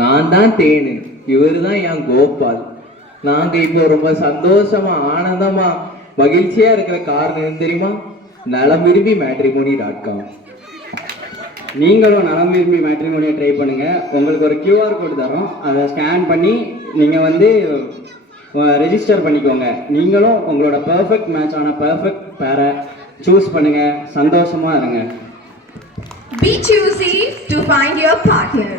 நான் தான் தேனு, இவர் தான் என் கோபால். நாங்க இப்போ ரொம்ப சந்தோஷமா ஆனந்தமா மகிழ்ச்சியா இருக்கிற காரணம் தெரியுமா? நலம் விரும்பி matrimony.com. நீங்களும் நலம் விரும்பி மேட்ரிமோனியை ட்ரை பண்ணுங்க. உங்களுக்கு ஒரு QR கோடு தரோம், அதை ஸ்கேன் பண்ணி நீங்க வந்து ரெஜிஸ்டர் பண்ணிக்கோங்க. நீங்களும் உங்களோட பெர்ஃபெக்ட் மேட்ச் ஆன பெர்ஃபெக்ட் பேரை சூஸ் பண்ணுங்க. சந்தோஷமா இருங்க. Be choosy to find your partner.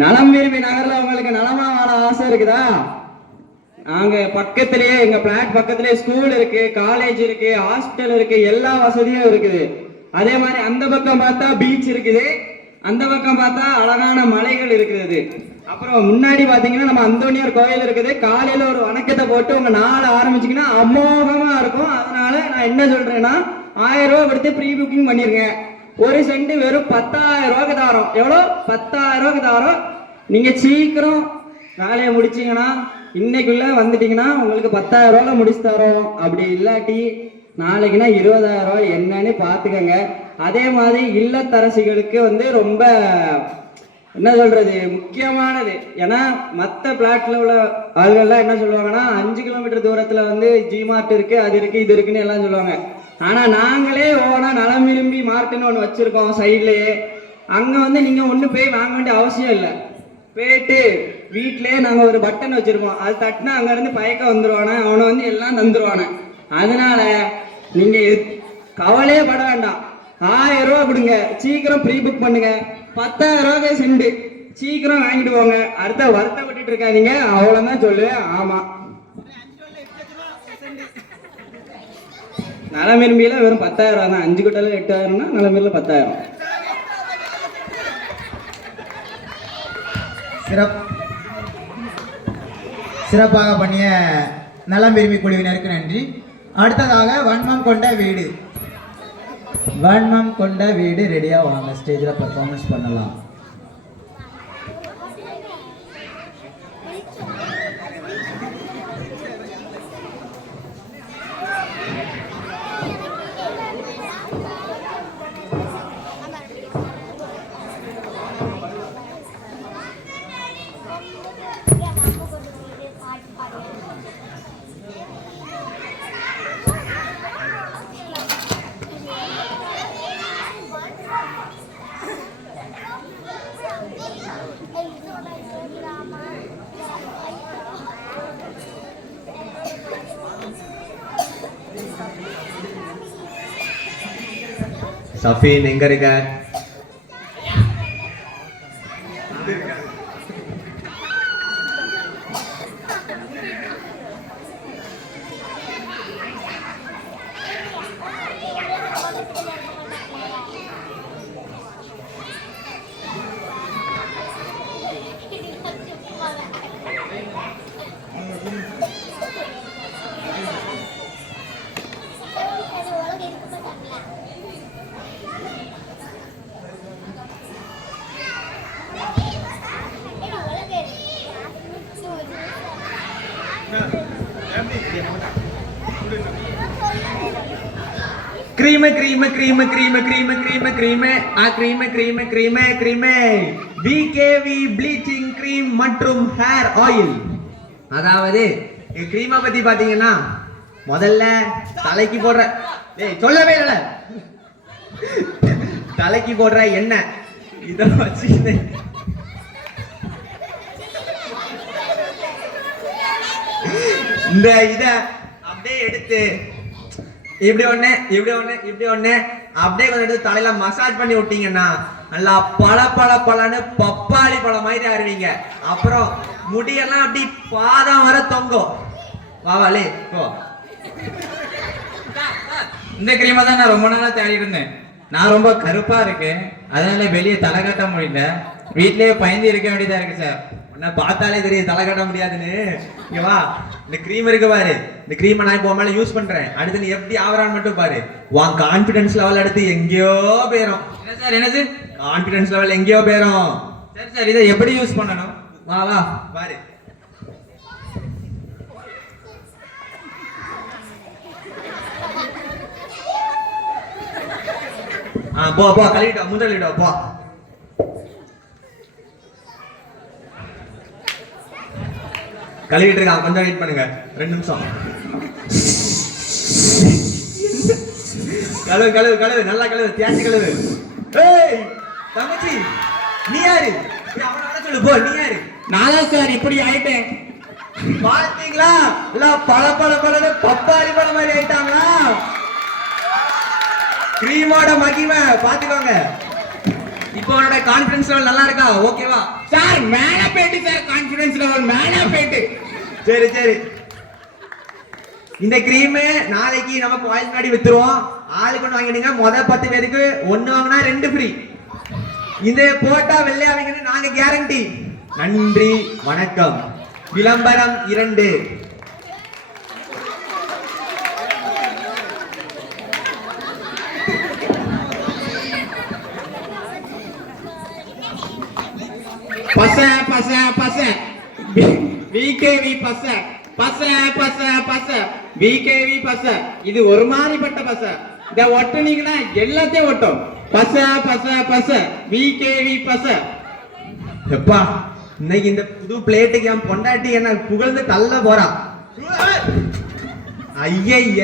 நலம் விரும்பி நகர்ல உங்களுக்கு நலமா வாழ ஆசை இருக்குதா? நாங்க பக்கத்திலேயே எங்க பிளாட் பக்கத்திலேயே ஸ்கூல் இருக்கு, காலேஜ் இருக்கு, ஹாஸ்டல் இருக்கு, எல்லா வசதியும் இருக்குது. அதே மாதிரி அந்த பக்கம் பார்த்தா பீச் இருக்குது, அந்த பக்கம் பார்த்தா அழகான மலைகள் இருக்குது. அப்புறம் முன்னாடி பாத்தீங்கன்னா நம்ம அந்தோனியார் கோயில் இருக்குது. காலையில ஒரு வணக்கத்தை போட்டு உங்க நாளை ஆரம்பிச்சீங்கன்னா அமோகமா இருக்கும். அதனால நான் என்ன சொல்றேன்னா 1000 ரூபாய் கொடுத்து ப்ரீ புக்கிங் பண்ணிருங்க. ஒரு சென்ட் வெறும் 10,000 ரூபாய்க்கு தாரோம். எவ்வளோ? 10,000 ரூபாய்க்கு தாரோம். நீங்க சீக்கிரம் வேலையை முடிச்சீங்கன்னா இன்னைக்குள்ள வந்துட்டீங்கன்னா உங்களுக்கு 10,000 ரூபாய் முடிச்சு தரோம். அப்படி இல்லாட்டி நாளைக்குன்னா 20,000 ரூபாய் என்னன்னு பாத்துக்கங்க. அதே மாதிரி இல்லத்தரசிகளுக்கு வந்து ரொம்ப என்ன சொல்றது முக்கியமானது. ஏன்னா மற்ற பிளாட்ல உள்ள ஆள்கள்லாம் என்ன சொல்லுவாங்கன்னா 5 கிலோமீட்டர் தூரத்துல வந்து ஜிமார்ட் இருக்கு, அது இருக்கு, இது இருக்குன்னு எல்லாம் சொல்லுவாங்க. ஆனா நாங்களே ஓனா நலம் விரும்பி மார்ட்னு ஒன்று வச்சிருக்கோம் சைட்லயே. அங்க வந்து நீங்க ஒண்ணு போய் வாங்க வேண்டிய அவசியம் இல்லை. போயிட்டு வீட்லயே நாங்க ஒரு பட்டன் வச்சிருக்கோம், அது தட்டினா அங்க இருந்து பயக்க வந்துருவானே, அவனை வந்து எல்லாம் தந்துருவானே. அதனால நீங்க கவலையே பட வேண்டாம். 1000 ரூபாய் கொடுங்க, சீக்கிரம் ப்ரீ புக் பண்ணுங்க. 10,000 ரூபாய் செண்டு சீக்கிரம் வாங்கிட்டு போங்க. அடுத்த வருத்தப்பட்டு இருக்காதீங்க, அவ்வளவுதான் சொல்லுவேன். ஆமா, நலம் விரும்பியில வெறும் 10,000 ரூபாய் தான். 5 குட்டல 8,000னா நலம் விரும்பியில 10,000. சிறப்பாக பண்ணிய நலம் விரும்பி குழுவினருக்கு நன்றி. அடுத்ததாக வன்மம் கொண்ட வீடு. வன்மம் கொண்ட வீடு ரெடியாக வாங்க, ஸ்டேஜில் பெர்ஃபார்மன்ஸ் பண்ணலாம். சஃபீன் எங்க இருக்க? cream cream cream cream cream cream cream cream cream cream cream BKV bleaching cream மற்றும் hair oil. அதாவது கிரீமை பத்தி பாத்தீங்கன்னா முதல்ல தலைக்கு போடுற சொல்லவே இல்லை தலைக்கு போடுற எண்ணெய் இத வச்சு இந்த இத அப்படியே எடுத்து இப்படி ஒண்ணு இப்படி ஒண்ணு இப்படி ஒண்ணு அப்படியே கொஞ்சம் எடுத்து தலையில மசாஜ் பண்ணி விட்டீங்கன்னா நல்லா பழன்னு பப்பாளி பழம் மாதிரி ஆறுவீங்க. அப்புறம் முடியெல்லாம் அப்படி பாதம் வர தொங்கும். வாவாலே போ. இந்த கிரீமை தான் நான் ரொம்ப நாளா தேடி இருந்தேன். நான் ரொம்ப கருப்பா இருக்கேன், அதனால வெளியே தலை கட்ட முடியல, வீட்லயே பயந்து இருக்க வேண்டியதா இருக்கு சார். உன்னை பார்த்தாலே தெரியும் தலை கட்ட முடியாதுன்னு. இங்க வா, இந்த கிரீம் இருக்கு பாரு, இந்த கிரீமை நான் இப்போ மேல யூஸ் பண்றேன். அடுத்து நீ எப்படி ஆவறான்னு மட்டும் பாரு. உன் கான்பிடன்ஸ் லெவல் எடுத்து எங்கேயோ போயிடும். என்ன சார் என்னது கான்பிடன்ஸ் லெவல் எங்கேயோ போயிடும். சரி சார், இதை எப்படி யூஸ் பண்ணணும்? வா வா பாரு. போ போ கழுவிட்டோ முதலிடோ போ. கழுவிட்டு இருக்கான், கொஞ்சம் வெயிட் பண்ணுங்க, 2 நிமிஷம். கழுவு கழுவு கழுவு, நல்லா கழுவு, தேய்ச்சி கழுவு. ஏய் தங்கச்சி, நீ யாரு? அவனால சொல்லு போ, நீ யாரு? நானும் சார் இப்படி ஆயிட்டேன். பாத்தீங்களா, எல்லாம் பல பப்பாளி பழம் மாதிரி ஆயிட்டாங்களா? கிரீமோட மகிமை பாத்துக்கோங்க. இப்போ அவனோட கான்ஃபிடன்ஸ் லெவல் நல்லா இருக்கா? ஓகேவா சார்? மேல போயிட்டு சார், கான்ஃபிடன்ஸ் லெவல் மேல போயிட்டு. சரி சரி, இந்த கிரீம் நாளைக்கு நம்ம கோயில் முன்னாடி வித்துருவோம். ஆளுக்கு ஒன்று வாங்கிடுங்க. முதல் 10 பேருக்கு 1 வாங்கினா 2 ஃப்ரீ. இந்த போட்டா வெள்ளையாவீங்கன்னு நாங்க கேரண்டி. நன்றி வணக்கம். விளம்பரம் 2. பச பச பச விகேவி பச பச பச பச விகேவி பச. இது ஒரு மாதிரிப்பட்ட பச. இத ஒட்டுனீங்கன்னா எல்லாத்தையும் ஒட்டும். பச பச பச விகேவி பச. எப்பா, இன்னைக்கு இந்த புது பிளேட்டுக்கு என் பொண்டாட்டி என்ன புகழ்ந்து தள்ள போறா. ஐய,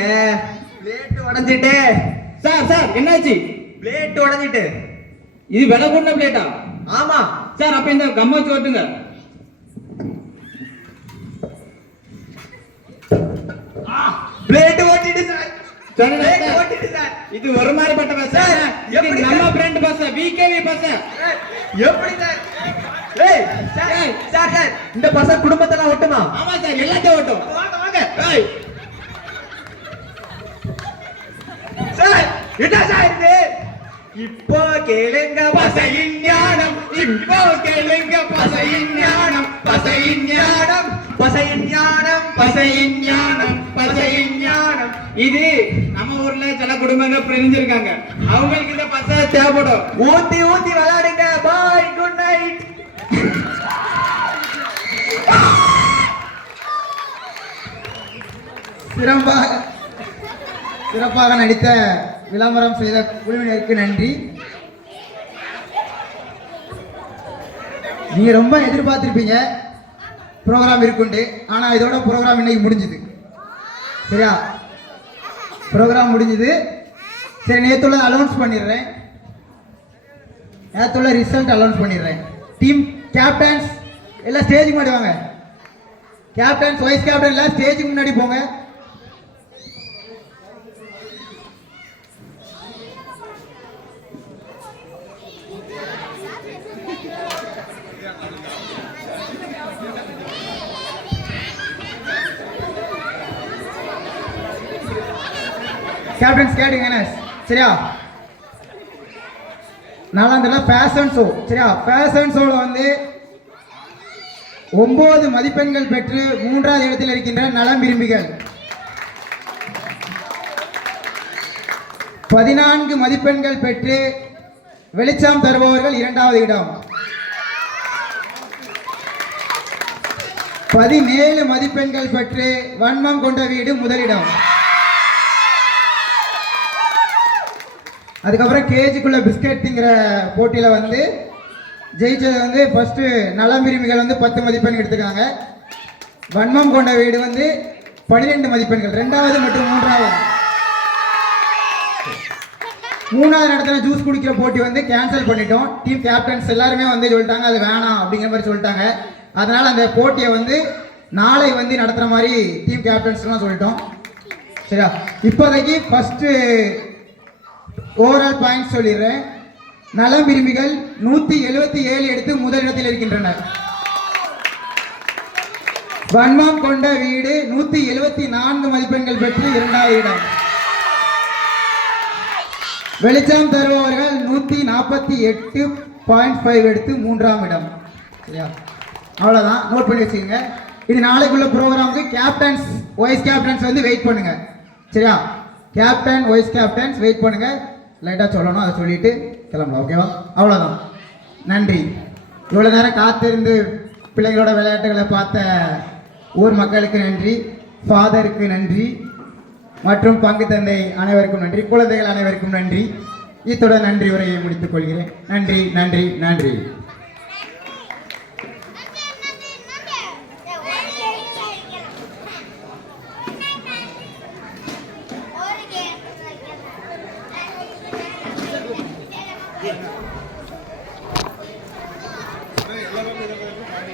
பிளேட் உடைஞ்சிட்டே. சார் சார் என்னாச்சு? பிளேட் உடைஞ்சிட்டு. இது விலை கூடின பிளேட்டா? ஆமா சார், அப்ப இந்த கம்ம வச்சு ஓட்டுங்க. பிளேட் ஓட்டிட்டு சார். பிளேட் ஓட்டிட்டு சார். இது ஒரு மாதிரிப்பட்ட பஸ். இது நம்ம பிராண்ட் பஸ், விகேவி பஸ். எப்படி சார்? ஏய் சார் சார் சார், இந்த பஸ் குடும்பத்தெல்லாம் ஓட்டுமா? ஆமா சார், எல்லாத்தையும் ஓட்டும். வாங்க வாங்க. ஏய் சார், என்ன சார் இது? இப்போ கேளுங்க பசையின் ஞானம், இப்போ கேளுங்க பசையின் ஞானம், பசையின் ஞானம், பசையின் ஞானம், பசையின் ஞானம், பசையின் ஞானம். இது நம்ம ஊர்ல சில குடும்பங்கள் பிரிஞ்சிருக்காங்க, அவங்களுக்கு இந்த பசை தேவைப்படும். ஊத்தி ஊத்தி விளையாடுங்க. பாய், குட் நைட். சிறப்பாக நடித்த விளம்பரம் செய்த குழுவினருக்கு நன்றி. நீங்க ரொம்ப எதிர்பார்த்திருப்பீங்க ப்ரோக்ராம் இருக்குண்டு. ஆனா இதோட ப்ரோக்ராம் இன்னைக்கு முடிஞ்சுது. சரியா? ப்ரோக்ராம் முடிஞ்சுது. சரி, நேற்றுள்ள அனௌன்ஸ் பண்ணிடுறேன். நேற்றுள்ள ரிசல்ட் அனௌன்ஸ் பண்ணிடுறேன். டீம் கேப்டன்ஸ் எல்லாம் ஸ்டேஜுக்கு முன்னாடி வாங்க. கேப்டன்ஸ், வைஸ் கேப்டன் எல்லாம் ஸ்டேஜுக்கு முன்னாடி போங்க. கேப்டன்ஸ் கேட்டுங்க என்ன? சரியா? 4ஆம் தேதி ஃபேஷன் ஷோ. சரியா? ஃபேஷன் ஷோல வந்து 9 மதிப்பெண்கள் பெற்று 3வது இடத்தில் இருக்கின்ற நலம் விரும்பிகள், 14 மதிப்பெண்கள் பெற்று வெளிச்சம் தருபவர்கள் 2வது இடம், 17 மதிப்பெண்கள் பெற்று வன்மம் கொண்ட வீடு முதலிடம், அதுக்கப்புறம் கேஜிக்குள்ள பிஸ்கெட்டுங்கிற போட்டியில் வந்து ஜெயிச்சது வந்து ஃபர்ஸ்ட் நலம்பிரிமிகள் வந்து 10 மதிப்பெண் எடுத்துக்காங்க. வன்மம் கொண்ட வீடு வந்து 12 மதிப்பெண்கள். ரெண்டாவது மற்றும் மூணாவது நடத்தின ஜூஸ் குடிக்கிற போட்டி வந்து கேன்சல் பண்ணிட்டோம். டீம் கேப்டன்ஸ் எல்லாருமே வந்து சொல்லிட்டாங்க அது வேணாம் அப்படிங்கிற மாதிரி சொல்லிட்டாங்க. அதனால அந்த போட்டியை வந்து நாளை வந்து நடத்துகிற மாதிரி டீம் கேப்டன்ஸ்லாம் சொல்லிட்டோம். சரியா, இப்போதைக்கு ஃபர்ஸ்ட் ஓவரால் பாயிண்ட்ஸ் சொல்லிடுறேன். நலம் விரும்பிகள் 177 எடுத்து முதலிடத்தில் இருக்கின்றனர். வன்மம் கொண்ட வீடு 174 மதிப்பெண்கள் பெற்று 2வது இடம். வெளிச்சம் தருபவர்கள் 148.5 எடுத்து 3ஆம் இடம். சரியா, அவ்வளோதான், நோட் பண்ணி வச்சுக்கோங்க. இது நாளைக்குள்ள ப்ரோக்ராமுக்கு கேப்டன்ஸ் வைஸ் கேப்டன்ஸ் வந்து வெயிட் பண்ணுங்க. சரியா, கேப்டன் வைஸ் கேப்டன்ஸ் வெயிட் பண்ணுங்க. லைட்டாக சொல்லணும், அதை சொல்லிட்டு கிளம்பலாம். ஓகேவா, அவ்வளோதான். நன்றி. இவ்வளோ நேரம் காத்திருந்து பிள்ளைகளோட விளையாட்டுகளை பார்த்த ஊர் மக்களுக்கு நன்றி, ஃபாதருக்கு நன்றி, மற்றும் பங்கு தந்தை அனைவருக்கும் நன்றி, குழந்தைகள் அனைவருக்கும் நன்றி. இத்துடன் நன்றி உரையை முடித்துக் கொள்கிறேன். நன்றி நன்றி நன்றி. Yeah.